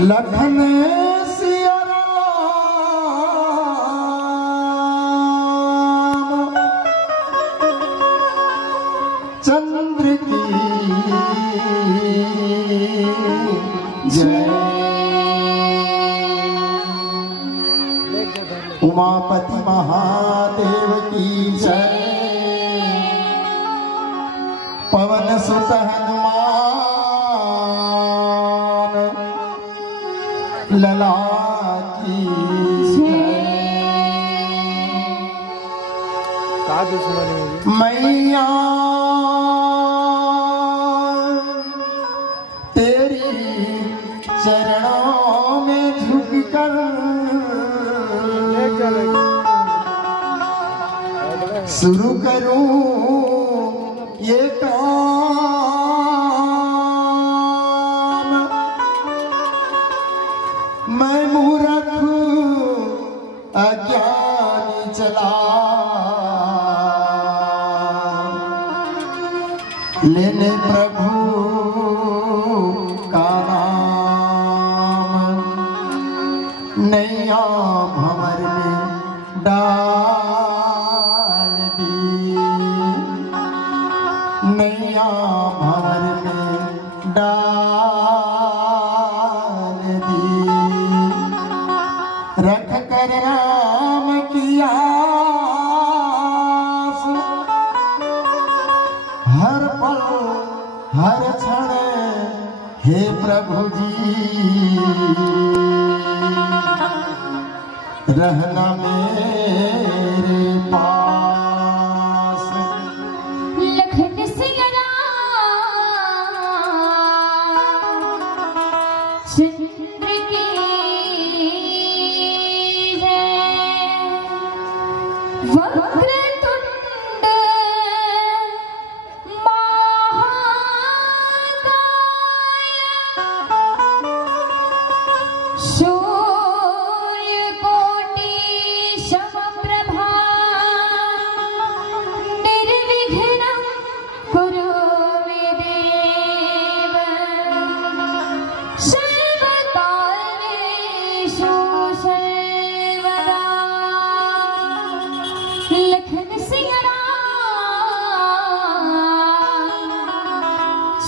लखन सिया राम चंद्र की जय। उमापति महादेव की जय। पवन सुत हनुमान लला की मैया तेरी चरणों में झुककर शुरू करूं ये काम। मैं मूर्ख अज्ञानी चला लेने प्रभु का नाम। नैया भंवर में डाल दी, नैया भंवर में डाल दी। रख कर राम की आस, हर पल हर क्षण हे प्रभु जी रहना मेरे पास। लखन सिया राम चंद्र की जय। वक्रतुंड सूर्यकोटि समप्रभा, निर्विघ्नं कुरु मे देव। सर्वकार्येषु सर्वदा। लखन सिया राम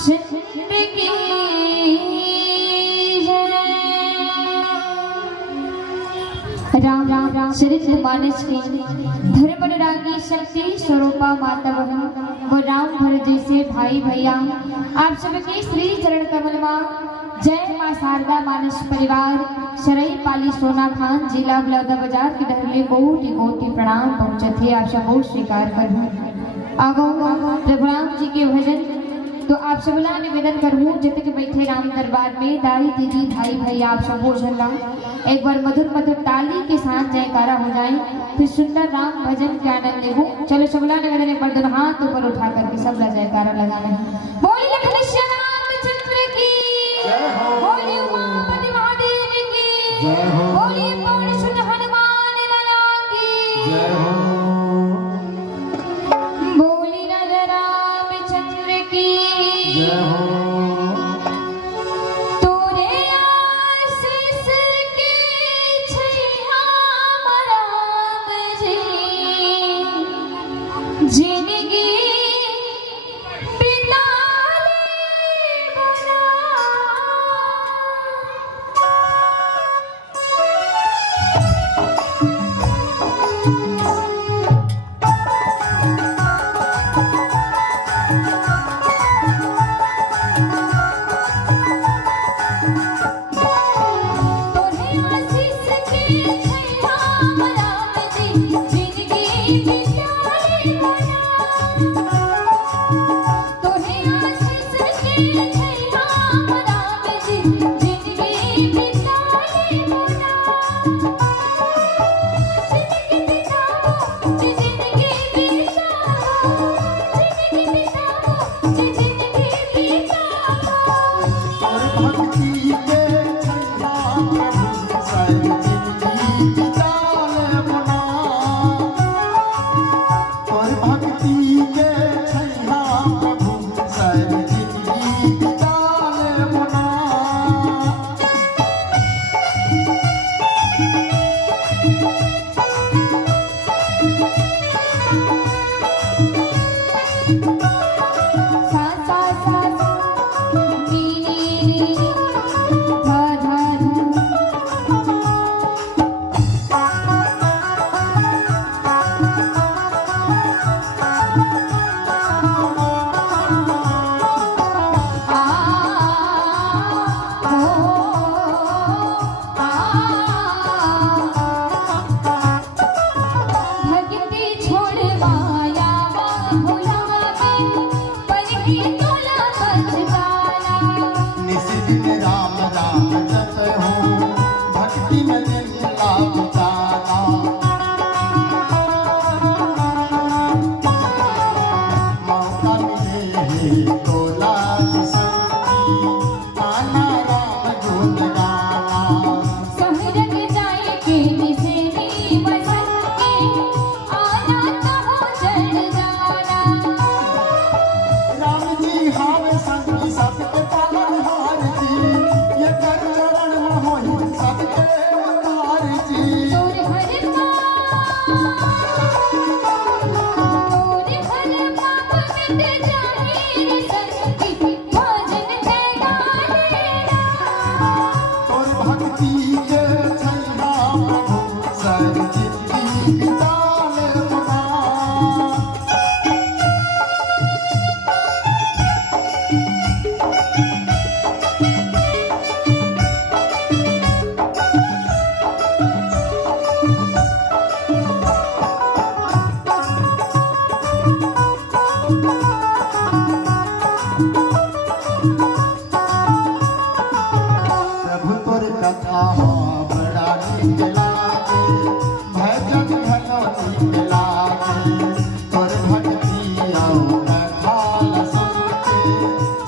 चंद्र की राम राम राम चरित्र मानस की धर्म अनुरागी शक्ति स्वरूपा माता बहन वो राम भरत जैसे भाई भैया आप सबके श्री चरण कमल माँ। जय माँ शारदा मानस परिवार शरई पाली सोना खान जिला बलौदा बाजार के धरले कोटि कोटि प्रणाम पहुँचे थे। आप सब स्वीकार कर आगो रघुराम जी के भजन तो आप सबला निवेदन करूँ जितने के बैठे राम दरबार में दाई दीदी भाई भाई आप सब झल्ला एक बार मधुर मधुर ताली के साथ जयकारा हो जाए, फिर सुंदर राम भजन के आनंद ले। चलो सबला निवेदन एक बार दोनों हाथ ऊपर उठा करके सबला जयकारा लगाना है। बोली लखन सिया रामचंद्र की, बोली उमापति महादेव की, बोली पवन सुत हनुमान लला की, बोली राजा रामचंद्र की। तोरे आशीष के छैया राम जी, जिंदगी बिना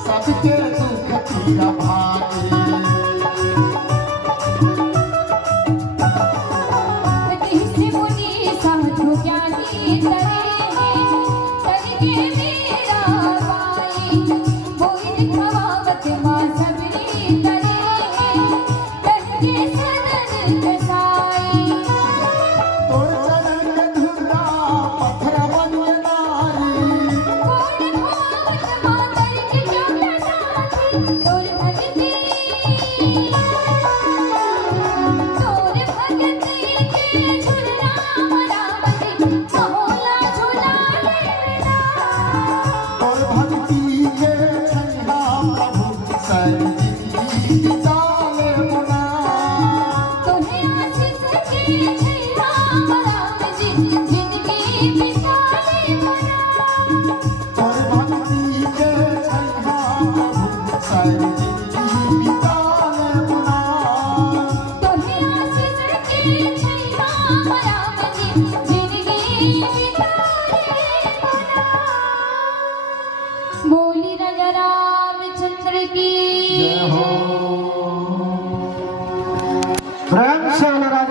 सबके दुख पीरा भागे। किसी मुनि साधु ज्ञानी तरे के मेरा पाई कोई दिखावत माँ सबरी तरे के सदन कसाई। तोर चरण धुरा पत्थर बन नारी, कौन भावत मातर के चोटा साथी तोर भगती के झुलना मरावती महोला झूला लेना। तोर भक्ति के छैया प्रभु सर्वजिति डाले मुना। तुम्हें आशीष के छैया राम जी जिंदगी बिताले बना। तोर भक्ति के छैया प्रभु सर्वजिति डाले मुना। तुम्हें आशीष के छैया राम जी जिंदगी बिताले बना। बोली राजा रामचंद्र की जय हो। प्रेम से बोलो